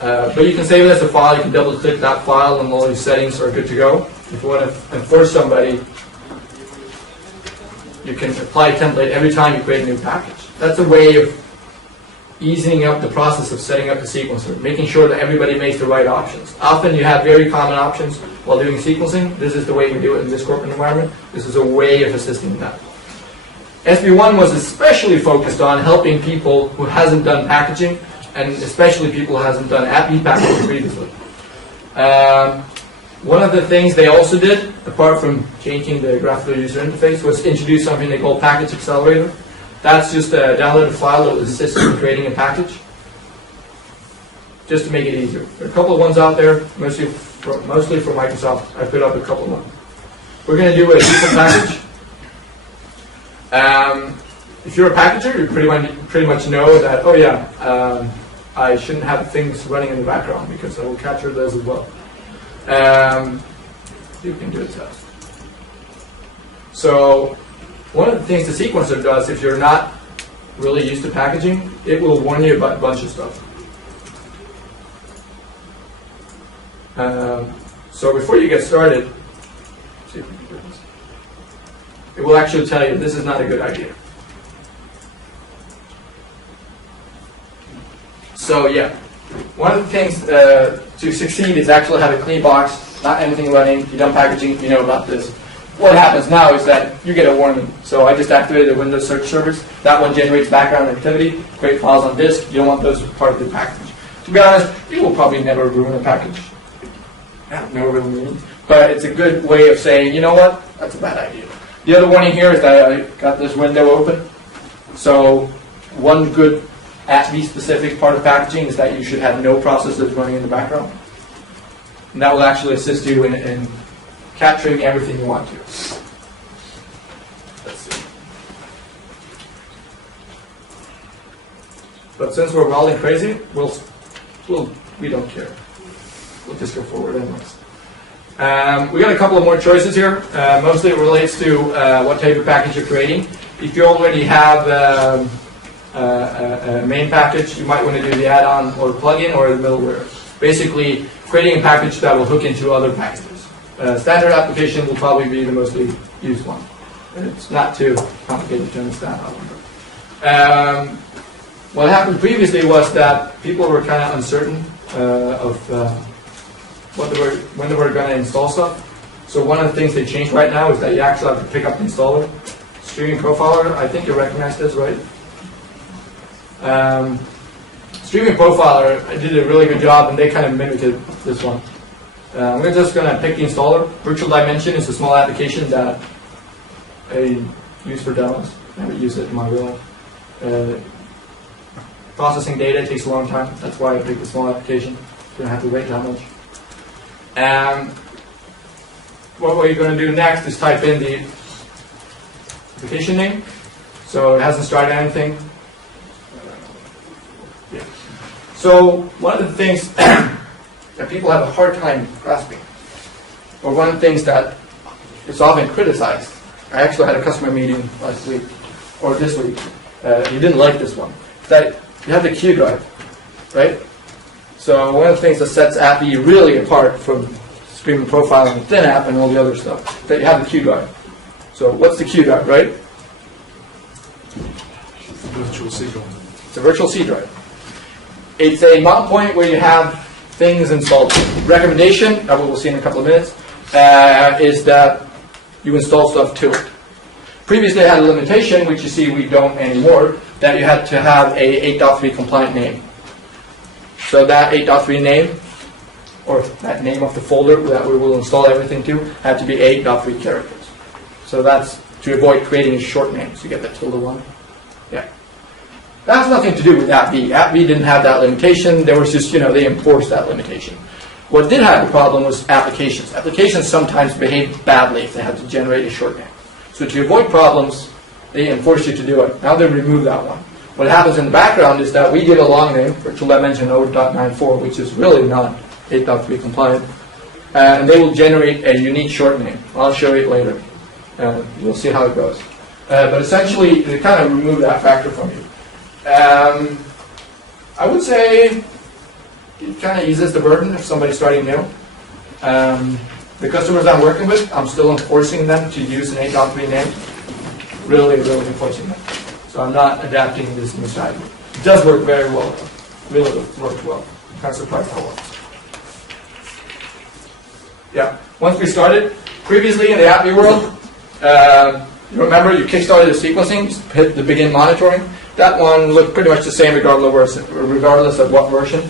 But you can save it as a file. You can double click that file and all your settings are good to go. If you want to enforce somebody, you can apply a template every time you create a new package. That's a way of easing up the process of setting up the sequencer, making sure that everybody makes the right options. Often you have very common options while doing sequencing. This is the way we do it in this corporate environment. This is a way of assisting that. SB1 was especially focused on helping people who hasn't done packaging, and especially people who hasn't done AppV packaging previously. One of the things they also did, apart from changing the graphical user interface, was introduce something they call Package Accelerator. That's just a downloaded file that will assist in creating a package, just to make it easier. There are a couple of ones out there, mostly for Microsoft. I put up a couple of them. We're going to do a default package. If you're a packager, you pretty much know that, oh yeah, I shouldn't have things running in the background because I will capture those as well. You can do a test. So one of the things the sequencer does, if you're not really used to packaging, it will warn you about a bunch of stuff. So before you get started, see if we can do this. It will actually tell you this is not a good idea. So yeah, one of the things to succeed is actually have a clean box, not anything running. If you've done packaging, you know about this. What happens now is that you get a warning. So I just activated the Windows search service. That one generates background activity, create files on disk. You don't want those as part of the package. To be honest, it will probably never ruin a package. No real meaning. But it's a good way of saying, you know what, that's a bad idea. The other warning here is that I got this window open. So one good AppV-specific part of packaging is that you should have no processes running in the background. And that will actually assist you in capturing everything you want to. Let's see. But since we're rolling crazy, we don't care. We'll just go forward anyways. We got a couple of more choices here. Mostly it relates to what type of package you're creating. If you already have a main package, you might want to do the add-on or plugin or the middleware. Basically, creating a package that will hook into other packages. Standard application will probably be the mostly used one. It's not too complicated to understand, however. What happened previously was that people were kind of uncertain of when they were going to install stuff. So one of the things they changed right now is that you actually have to pick up the installer. Streaming Profiler, I think you recognize this, right? Streaming Profiler did a really good job, and they kind of mimicked this one. We're just going to pick the installer. Virtual Dimension is a small application that I use for demos. I never use it in my real life. Processing data takes a long time. That's why I picked a small application. You don't have to wait that much. What we're going to do next is type in the application name. So it hasn't started anything. Yeah. So one of the things that people have a hard time grasping, or one of the things that is often criticized. I actually had a customer meeting last week, or this week. He didn't like this one. That you have the Q drive, right? So one of the things that sets AppV really apart from Streaming Profiling and ThinApp and all the other stuff, that you have the Q drive. So what's the Q drive, right? Virtual C drive. It's a virtual C drive. It's a mount point where you have things installed. Recommendation, that we'll see in a couple of minutes, is that you install stuff to it. Previously I had a limitation, which you see we don't anymore, that you had to have a 8.3 compliant name. So that 8.3 name, or that name of the folder that we will install everything to, had to be 8.3 characters. So that's to avoid creating a short name. So you get that tilde1. Yeah. That has nothing to do with AppV. AppV didn't have that limitation. There was just, they enforced that limitation. What did have the problem was applications. Applications sometimes behave badly if they have to generate a short name. So to avoid problems, they enforced you to do it. Now they remove that one. What happens in the background is that we give a long name, virtual dimension 0.94, which is really not 8.3 compliant, and they will generate a unique short name. I'll show you it later. You'll see how it goes. But essentially, they kind of remove that factor from you. I would say it kind of eases the burden if somebody's starting new. The customers I'm working with, I'm still enforcing them to use an 8.3 name. Really, really enforcing them. So I'm not adapting this new side. It does work very well. Really worked well. Kind of surprised how well. Yeah. Once we started, previously in the Appy world, you remember you kickstarted the sequencing, hit the begin monitoring. That one looked pretty much the same regardless of what version.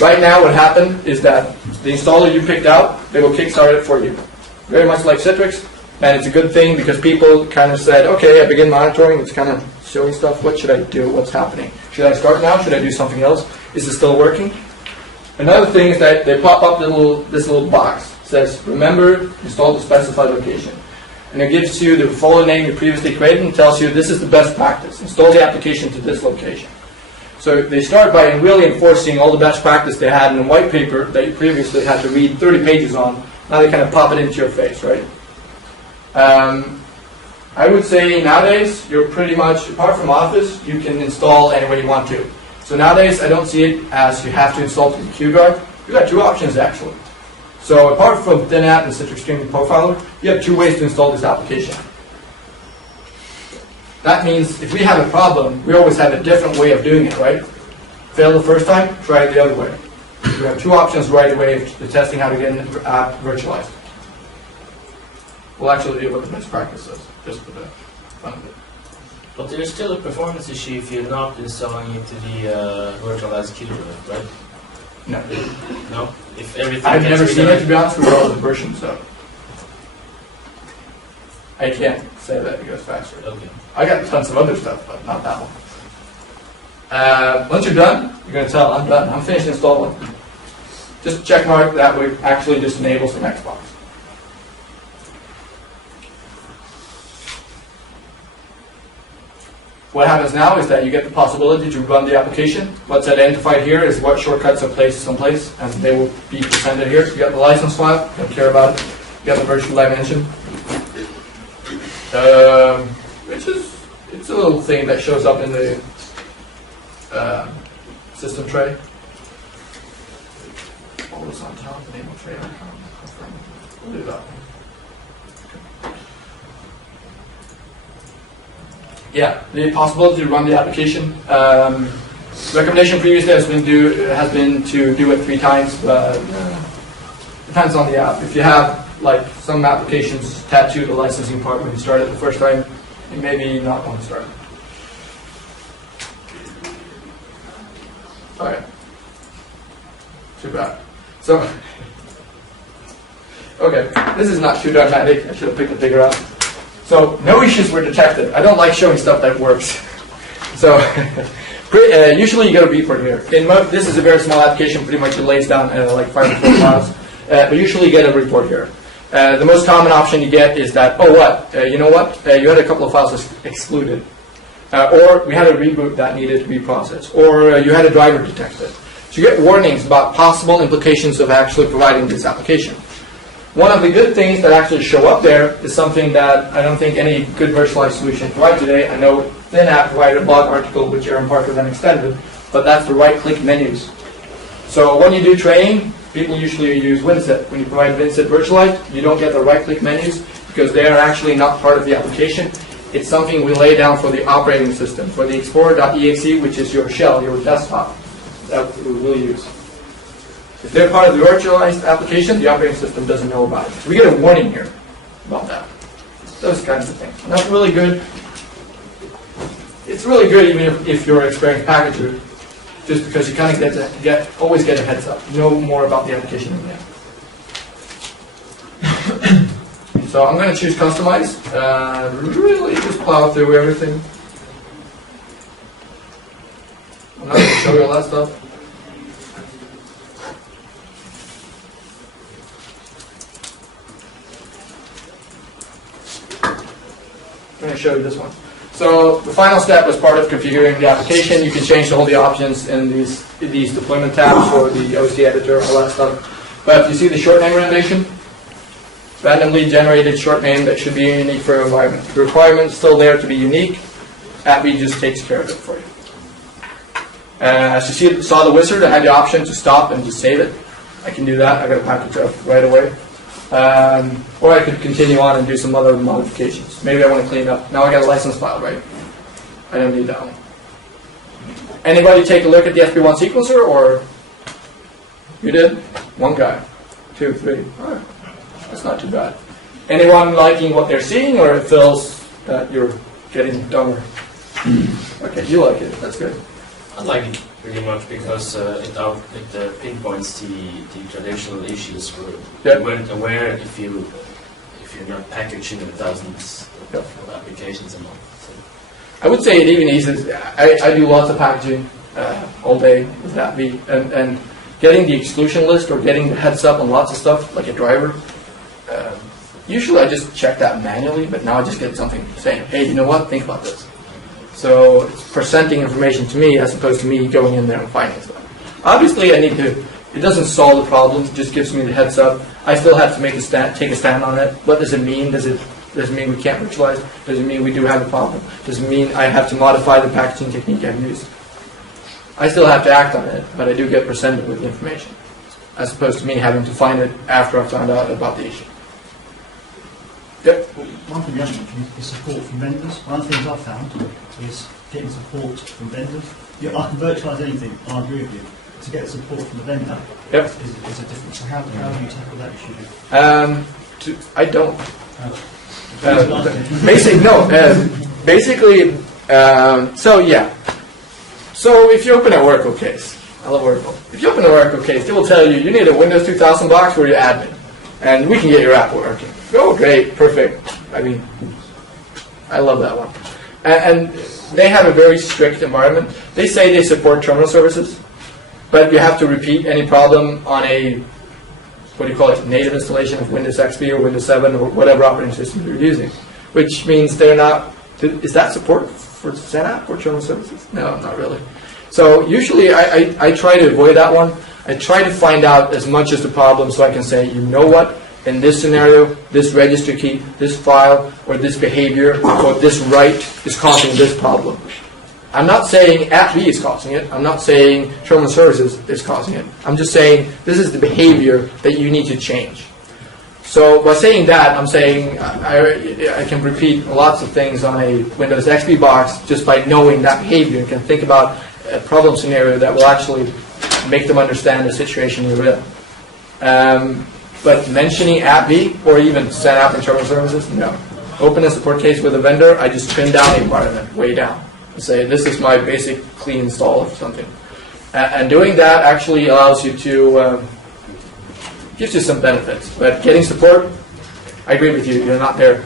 Right now what happened is that the installer you picked out, they will kickstart it for you. Very much like Citrix, and it's a good thing because people kind of said, okay, I begin monitoring, it's kind of showing stuff, what should I do, what's happening? Should I start now, should I do something else? Is it still working? Another thing is that they pop up this little box. It says, remember, install the specified location. And it gives you the folder name you previously created and tells you this is the best practice. Install the application to this location. So they start by really enforcing all the best practice they had in a white paper that you previously had to read 30 pages on. Now they kind of pop it into your face, right? I would say nowadays, you're pretty much, apart from Office, you can install any way you want to. So nowadays, I don't see it as you have to install to the Q drive. You've got two options, actually. So apart from ThinApp and Citrix Streaming Profiler, you have two ways to install this application. That means if we have a problem, we always have a different way of doing it, right? Fail the first time, try it the other way. We have two options right away of testing how to get an app virtualized. We'll actually deal with the best practices, just for the fun of it. But there's still a performance issue if you're not installing it to the virtualized Q drive, right? No. No? If everything I've never seen it, to redirected- be honest, with all the versions, so I can't say that it goes faster. Okay. I got tons of other stuff, but not that one. Once you're done, you're going to tell, I'm done. I'm finished installing. Just check mark that we actually just enable some Xbox. What happens now is that you get the possibility to run the application. What's identified here is what shortcuts are placed someplace, and they will be presented here. You got the license file, don't care about it. You got the virtual dimension, which is, it's a little thing that shows up in the system tray. What was on top of the name of tray? I can't confirm. We'll do that. Yeah, the possibility to run the application. Recommendation previously has been to do it 3 times, but depends on the app. If you have like some applications tattoo the licensing part when you start it the first time, you maybe not want to start. Okay. Too bad. So, okay, this is not too dramatic. I should have picked a bigger app. So no issues were detected. I don't like showing stuff that works. So usually you get a report here. This is a very small application, pretty much it lays down like 5 or 4 files. But usually you get a report here. The most common option you get is that, oh what, you know what, you had a couple of files excluded. Or we had a reboot that needed to be processed. Or you had a driver detected. So you get warnings about possible implications of actually providing this application. One of the good things that actually show up there is something that I don't think any good virtualized solution provides today. I know ThinApp provided a blog article which Aaron Parker then extended, but that's the right-click menus. So when you do training, people usually use WinSet. When you provide WinSet virtualized, you don't get the right-click menus because they are actually not part of the application. It's something we lay down for the operating system, for the Explorer.exe, which is your shell, your desktop, that we will use. If they're part of the virtualized application, the operating system doesn't know about it. So we get a warning here about that. Those kinds of things. And that's really good. It's really good even if you're an experienced packager, just because you kind of always get a heads up. You know more about the application than you. So I'm going to choose customize. Really just plow through everything. I'm not going to show you all that stuff. I'm going to show you this one. So the final step is part of configuring the application. You can change all the options in these deployment tabs for the OC editor, all that stuff. But you see the short name rendition? Randomly generated short name that should be unique for your environment. The requirement is still there to be unique. Appy just takes care of it for you. As you saw the wizard, I had the option to stop and just save it. I can do that. I got a package up right away. Or I could continue on and do some other modifications. Maybe I want to clean it up. Now I got a license file, right? I don't need that one. Anybody take a look at the FP1 sequencer, or you did? One guy, 2, 3. All right. That's not too bad. Anyone liking what they're seeing, or it feels that you're getting dumber? Okay, you like it. That's good. I like it pretty much because it pinpoints the traditional issues where you weren't aware if you're not packaging thousands of applications a month. So. I would say it even eases. I do lots of packaging all day with that V, and getting the exclusion list or getting the heads up on lots of stuff like a driver. Usually I just check that manually, but now I just get something saying, hey, you know what? Think about this. So it's presenting information to me as opposed to me going in there and finding stuff. Obviously, I need to. It doesn't solve the problem. It just gives me the heads up. I still have to take a stand on it. What does it mean? Does it mean we can't virtualize? Does it mean we do have a problem? Does it mean I have to modify the packaging technique I've used? I still have to act on it, but I do get presented with the information, as opposed to me having to find it after I've found out about the issue. Yep. One thing we haven't mentioned is support from vendors. One of the things I've found is getting support from vendors. I can virtualize anything, I agree with you. To get support from the vendor is a difference. So how do you tackle that issue? I don't. So if you open a Oracle case, I love Oracle. If you open an Oracle case, they will tell you need a Windows 2000 box for your admin, and we can get your app working. Oh, great, perfect. I mean, I love that one. And they have a very strict environment. They say they support terminal services, but you have to repeat any problem on a, what do you call it, native installation of Windows XP or Windows 7 or whatever operating system you're using, which means they're not, is that support for SANAP or terminal services? No, not really. So usually I try to avoid that one. I try to find out as much as the problem so I can say, you know what, in this scenario, this register key, this file, or this behavior, or this write is causing this problem. I'm not saying app B is causing it. I'm not saying terminal services is causing it. I'm just saying this is the behavior that you need to change. So by saying that, I'm saying I can repeat lots of things on a Windows XP box just by knowing that behavior and can think about a problem scenario that will actually make them understand the situation you're in. But mentioning app B or even set up and terminal services, no. Open a support case with a vendor, I just trim down the environment way down and say this is my basic clean install of something. And doing that actually allows you to, gives you some benefits. But getting support, I agree with you, you're not there.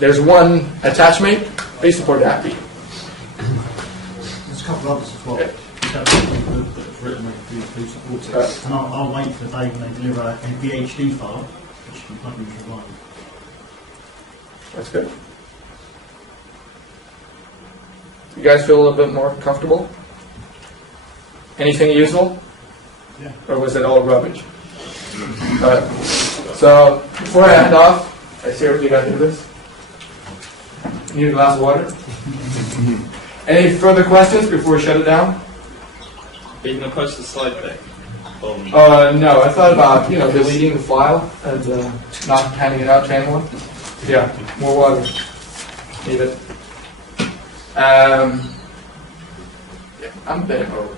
There's one attachment, they support app B. There's a couple of others as well. Okay. That's written who supports it. And I'll wait for the day when they deliver a VHD file, which you can plug into your line. That's good. You guys feel a little bit more comfortable? Anything useful? Yeah. Or was it all rubbish? So, before I end off, I seriously got to do this. Need a glass of water? Any further questions before we shut it down? Are you going to post the slide deck? No, I thought about, deleting the file and not handing it out to anyone. Yeah, more water. Need it. Yeah, I'm bending over.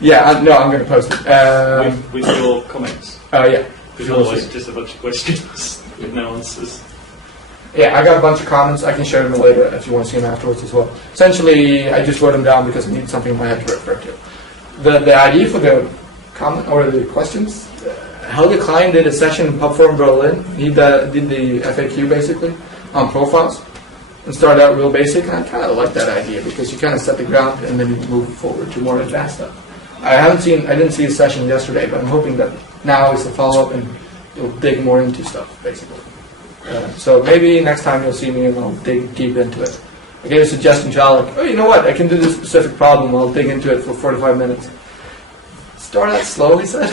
I'm going to post it. With your comments? Yeah. Because otherwise it's just a bunch of questions with no answers. Yeah, I got a bunch of comments. I can share them later if you want to see them afterwards as well. Essentially, I just wrote them down because I need something in my head to refer to. The idea for the comment or the questions, Helge Klein did a session in Pub Forum Berlin. He did the FAQ basically on profiles and started out real basic. And I kind of like that idea because you kind of set the ground and then you move forward to more advanced stuff. I didn't see a session yesterday, but I'm hoping that now is the follow-up and you'll dig more into stuff basically. So maybe next time you'll see me and I'll dig deep into it. I gave a suggestion to Alec, oh, you know what, I can do this specific problem, I'll dig into it for 45 minutes. Start out slow, he said.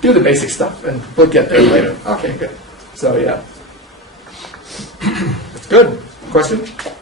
Do the basic stuff and we'll get there later. Okay, good. So yeah. That's good. Question?